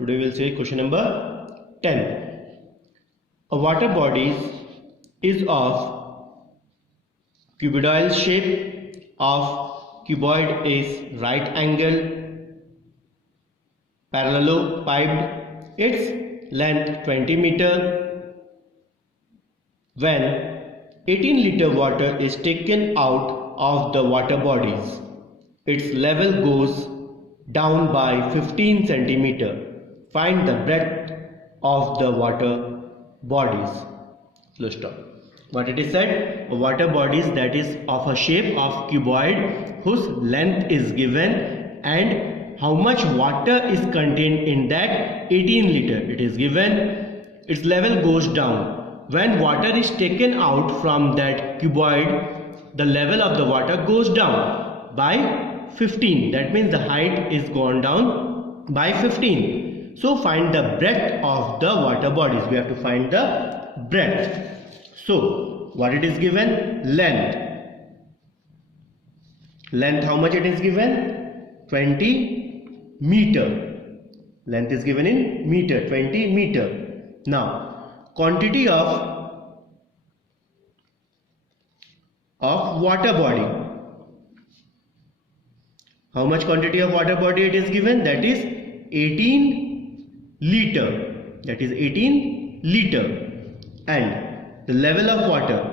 Today we will see question number 10. A water body is of cuboidal shape. Of cuboid is right angle, parallelopiped. Its length 20 meter. When 18-liter water is taken out of the water bodies, its level goes down by 15 centimeter. Find the breadth of the water bodies. Full stop. What it is said, a water bodies that is of a shape of cuboid whose length is given and how much water is contained in that 18 liter. It is given. Its level goes down. When water is taken out from that cuboid, the level of the water goes down by 15. That means the height is gone down by 15. So find the breadth of the water bodies. We have to find the breadth. So what it is given? Length. Length, how much it is given? 20 meter. Length is given in meter, 20 meter. Now quantity of water body. How much quantity of water body it is given? That is 18 liter. That is 18 liter. And the level of water.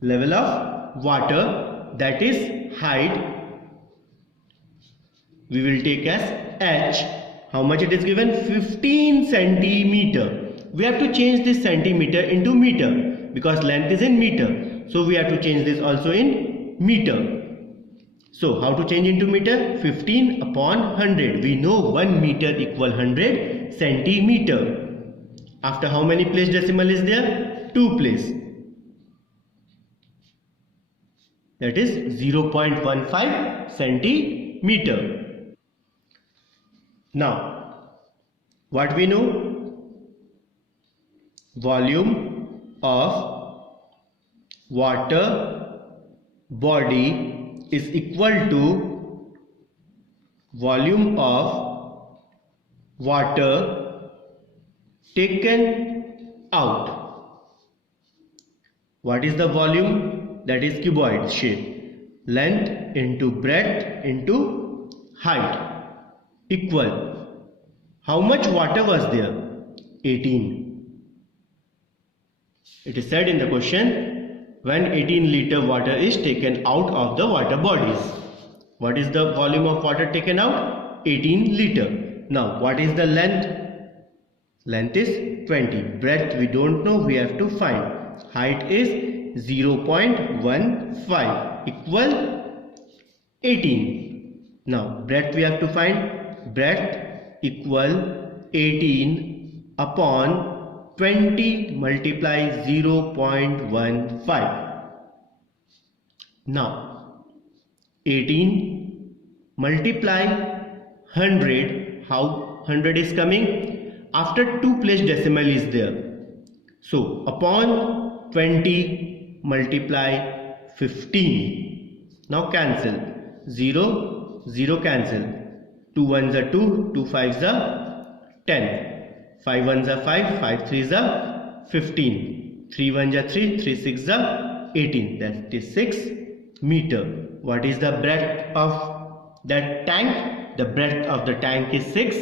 Level of water, that is height. We will take as h. How much it is given? 15 centimeter. We have to change this centimeter into meter because length is in meter. So we have to change this also in meter. So how to change into meter? 15 upon 100. We know 1 meter equal 100 centimeter. After how many place decimal is there? 2 place. That is 0.15 centimeter. Now, what we know? Volume of water body is equal to volume of water taken out. What is the volume? That is cuboid shape. Length into breadth into height equal. How much water was there? 18. It is said in the question, when 18 liter water is taken out of the water bodies. What is the volume of water taken out? 18 liter. Now what is the length? Length is 20. Breadth we don't know, we have to find. Height is 0.15 equal 18. Now breadth we have to find. Breadth equal 18 upon 20 multiply 0.15. Now 18 multiply 100. How 100 is coming? After 2 place decimal is there. So upon 20 multiply 15. Now cancel. 0, 0 cancel. 2 ones are 2, 2 fives are 10. 5 ones are 5, 5 threes are 15. 3 ones are 3, 3 sixes are 18. That is 6 meter. What is the breadth of that tank? The breadth of the tank is 6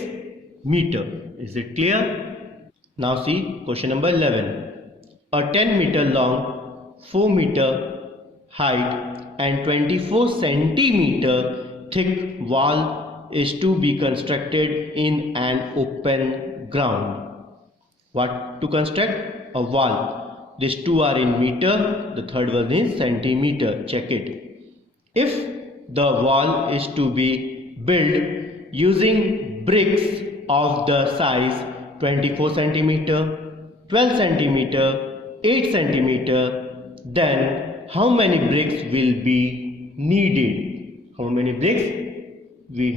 meter. Is it clear? Now see question number 11. A 10 meter long, 4 meter height and 24 centimeter thick wall is to be constructed in an open ground. What to construct? A wall. These two are in meter, the third one is centimeter. Check it. If the wall is to be built using bricks of the size 24 centimeter, 12 centimeter, 8 centimeter, then how many bricks will be needed? How many bricks we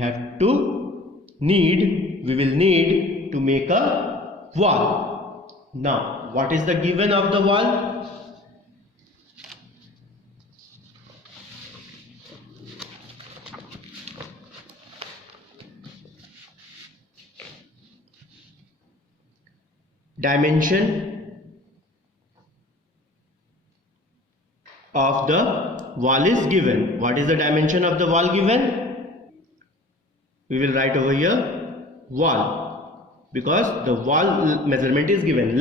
will need to make a wall. Now what is the given of the wall? dimension of the wall is given. What is the dimension of the wall given? We will write over here wall, because the wall measurement is given.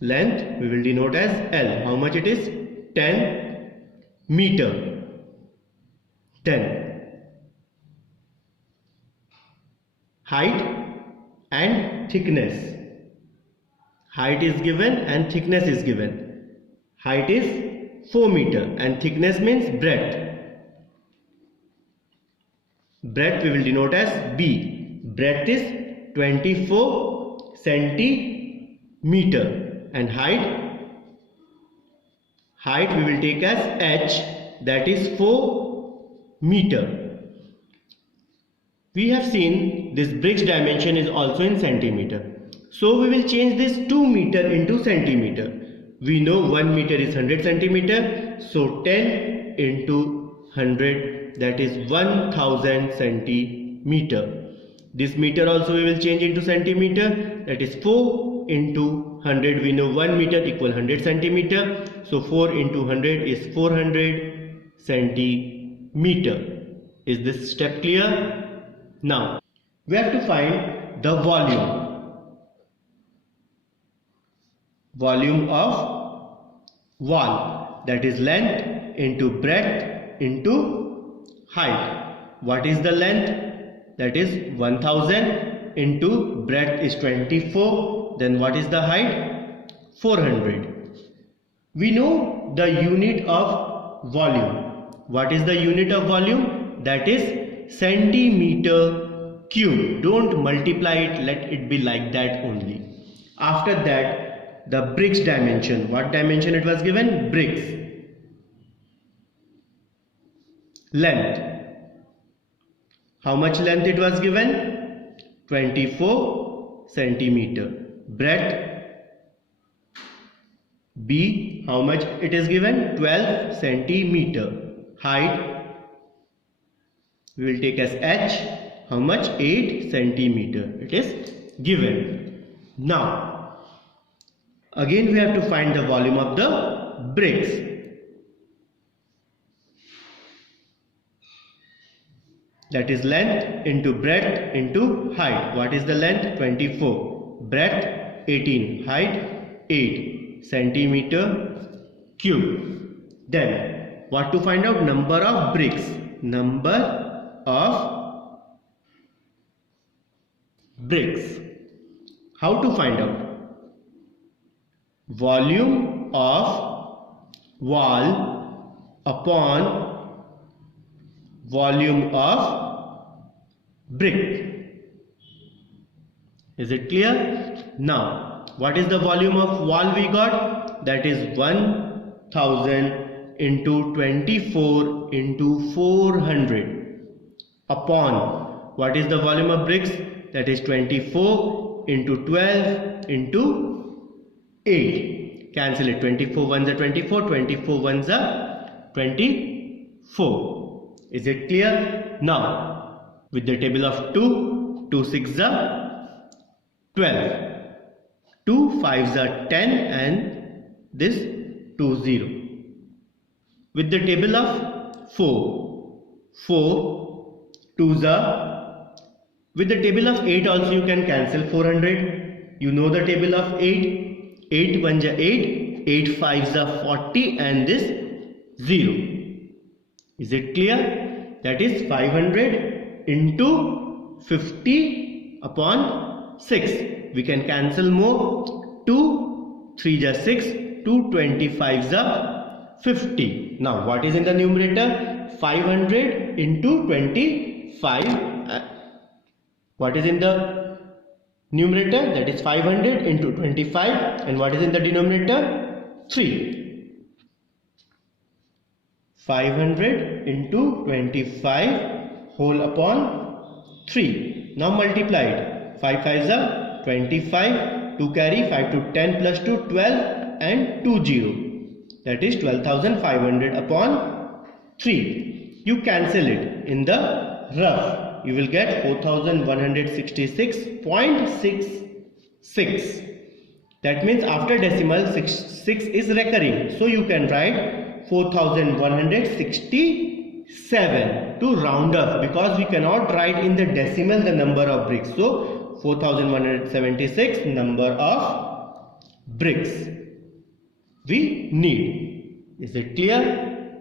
Length we will denote as L. How much it is? 10 meter. 10. Height and thickness. Height is given and thickness is given. Height is 4 meter and thickness means breadth. Breadth we will denote as B. Breadth is 24 centimeter and height we will take as H, that is 4 meter. We have seen this bricks dimension is also in centimeter. So we will change this 2 meter into centimeter. We know 1 meter is 100 centimeter. So 10 into 100, that is 1000 centimeter. This meter also we will change into centimeter. That is 4 into 100. We know 1 meter equal 100 centimeter. So 4 into 100 is 400 centimeter. Is this step clear? Now we have to find the volume of wall, that is length into breadth into height. What is the length? That is 1000 into breadth is 24. Then what is the height? 400. We know the unit of volume. What is the unit of volume? That is centimeter cube. Don't multiply it, let it be like that only. After that, the bricks dimension. What dimension it was given? Bricks. Length. How much length it was given? 24 centimeter. Breadth. B. How much it is given? 12 centimeter. Height we will take as H. How much? 8 centimeter. It is given. Now again we have to find the volume of the bricks. That is length into breadth into height. What is the length? 24. Breadth 18. Height 8 centimeter cube. Then what to find out? Number of bricks. Number of bricks. How to find out? Volume of wall upon volume of brick. Is it clear? Now what is the volume of wall we got? That is 1000 into 24 into 400 upon what is the volume of bricks? That is 24 into 12 into 8. Cancel it. 24 ones are 24, 24 ones are 24. Is it clear? Now with the table of 2, 2 6s are 12, 2 5s are 10 and this 2 0. With the table of 4, 4 2s are. With the table of 8 also you can cancel 400. You know the table of 8. 8 1s are 8, 8 5s are 40 and this 0. Is it clear? That is 500 into 50 upon 6. We can cancel more. 2 3s are 6, 2 25s are 50. Now what is in the numerator? 500 into 25. What is in the numerator? That is 500 into 25. And what is in the denominator? 3. 500 into 25 whole upon 3. Now multiply it. 5 5s are 25. 2 carry 5 to 10 plus 2 12 and 2 0. That is 12,500 upon 3. You cancel it in the rough. You will get 4166.65 6. That means after decimal 6 is recurring. So you can write 4167 to round up, because we cannot write in the decimal the number of bricks. So 4176 number of bricks we need. Is it clear?